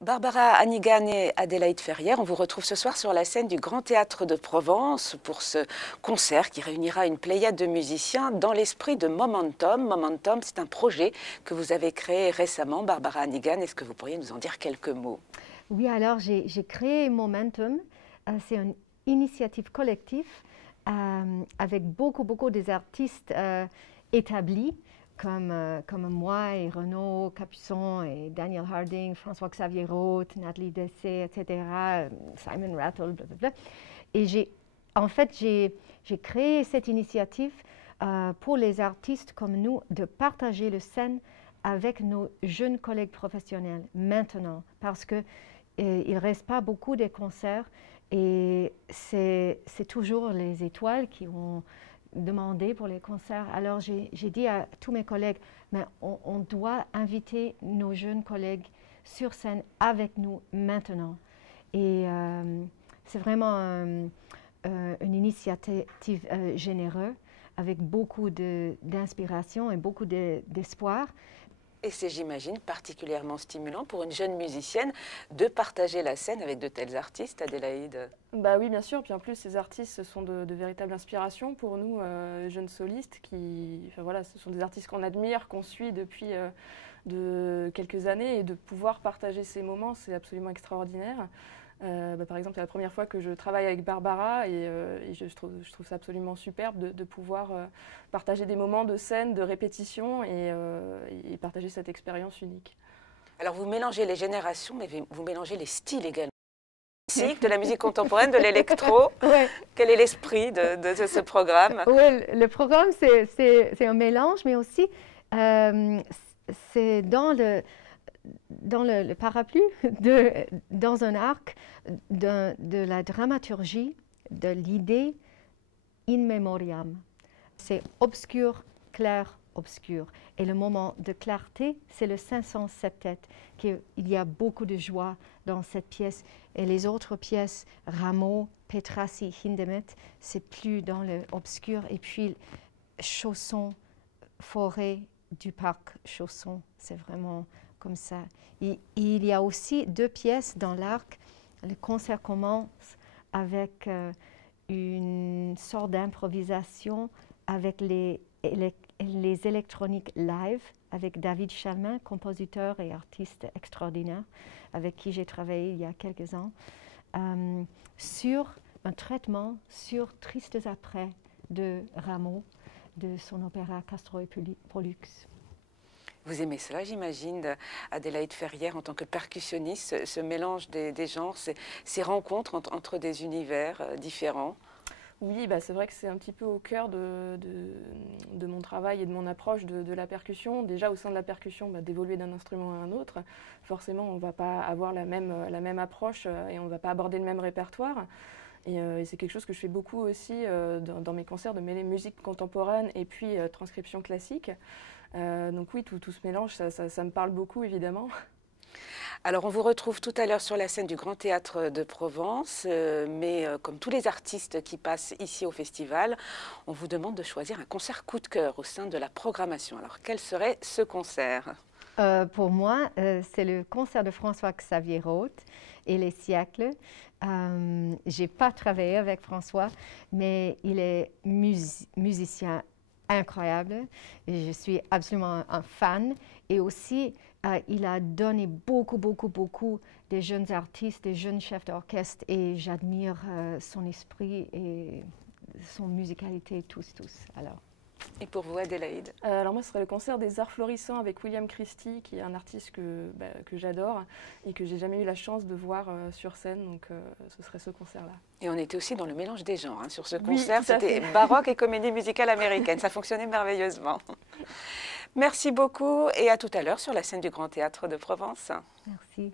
Barbara Hannigan et Adélaïde Ferrière, on vous retrouve ce soir sur la scène du Grand Théâtre de Provence pour ce concert qui réunira une pléiade de musiciens dans l'esprit de Momentum. Momentum, c'est un projet que vous avez créé récemment. Barbara Hannigan, est-ce que vous pourriez nous en dire quelques mots? Oui, alors j'ai créé Momentum. C'est une initiative collective avec beaucoup des artistes établis comme moi et Renaud Capuçon et Daniel Harding, François-Xavier Roth, Nathalie Dessay, etc., Simon Rattle, blablabla. Et en fait, j'ai créé cette initiative pour les artistes comme nous de partager le scène avec nos jeunes collègues professionnels maintenant, parce que il ne reste pas beaucoup de concerts et c'est toujours les étoiles qui ont demandé pour les concerts. Alors j'ai dit à tous mes collègues, mais on doit inviter nos jeunes collègues sur scène avec nous maintenant. Et c'est vraiment une initiative généreuse avec beaucoup d'inspiration et beaucoup d'espoir. Et c'est, j'imagine, particulièrement stimulant pour une jeune musicienne de partager la scène avec de tels artistes, Adélaïde. Bah oui, bien sûr. Puis en plus, ces artistes, ce sont de véritables inspirations pour nous, jeunes solistes, enfin voilà, ce sont des artistes qu'on admire, qu'on suit depuis de quelques années, et de pouvoir partager ces moments, c'est absolument extraordinaire. Par exemple, c'est la première fois que je travaille avec Barbara et je trouve ça absolument superbe de pouvoir partager des moments de scène, de répétition et partager cette expérience unique. Alors vous mélangez les générations, mais vous mélangez les styles également. De la musique contemporaine, de l'électro. Ouais. Quel est l'esprit de ce programme? Oui, le programme, c'est un mélange, mais aussi c'est dans le parapluie, dans un arc de la dramaturgie, de l'idée in memoriam. C'est obscur, clair, obscur. Et le moment de clarté, c'est le 507. Il y a beaucoup de joie dans cette pièce. Et les autres pièces, Rameau, Petrassi, Hindemith, c'est plus dans l'obscur. Et puis, Chausson, forêt du parc Chausson, c'est vraiment comme ça. Il y a aussi deux pièces dans l'arc. Le concert commence avec une sorte d'improvisation avec les électroniques live, avec David Chalmin, compositeur et artiste extraordinaire, avec qui j'ai travaillé il y a quelques ans, sur un traitement sur Tristes après de Rameau, de son opéra Castro et Pollux. Vous aimez cela, j'imagine, Adélaïde Ferrière, en tant que percussionniste, ce mélange des genres, ces rencontres entre des univers différents? Oui, c'est vrai que c'est un petit peu au cœur de mon travail et de mon approche de la percussion. Déjà, au sein de la percussion, d'évoluer d'un instrument à un autre. Forcément, on ne va pas avoir la même approche et on ne va pas aborder le même répertoire. Et c'est quelque chose que je fais beaucoup aussi dans mes concerts, de mêler musique contemporaine et puis transcription classique. Donc oui, tout ce mélange, ça me parle beaucoup, évidemment. Alors, on vous retrouve tout à l'heure sur la scène du Grand Théâtre de Provence, mais comme tous les artistes qui passent ici au festival, on vous demande de choisir un concert coup de cœur au sein de la programmation. Alors, quel serait ce concert? Pour moi, c'est le concert de François-Xavier Roth et les siècles. Je n'ai pas travaillé avec François, mais il est musicien incroyable. Et je suis absolument un fan. Et aussi, il a donné beaucoup des jeunes artistes, des jeunes chefs d'orchestre. Et j'admire son esprit et son musicalité, tous. Alors. Et pour vous, Adélaïde? Alors moi, ce serait le concert des Arts Florissants avec William Christie, qui est un artiste que j'adore et que j'ai jamais eu la chance de voir sur scène. Donc ce serait ce concert-là. Et on était aussi dans le mélange des genres. Sur ce Oui, concert, c'était baroque et comédie musicale américaine. Ça fonctionnait merveilleusement. Merci beaucoup et à tout à l'heure sur la scène du Grand Théâtre de Provence. Merci.